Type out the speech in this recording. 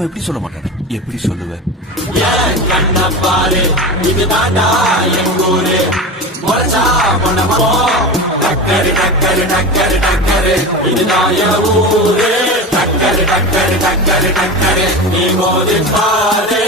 அவன் எப்படி சொல்ல மாட்டான்? எப்படி சொல்லுவேன்? கண்ணப்பாரு இதுதான்டா எங்கூரு முறைச்சா பொண்ணமோ டக்கரு டக்கரு டக்கரு டக்கரு இதுதான் என் ஊரு டக்கரு டக்கரு டக்கரு டக்கரு நீ மோதி பாரு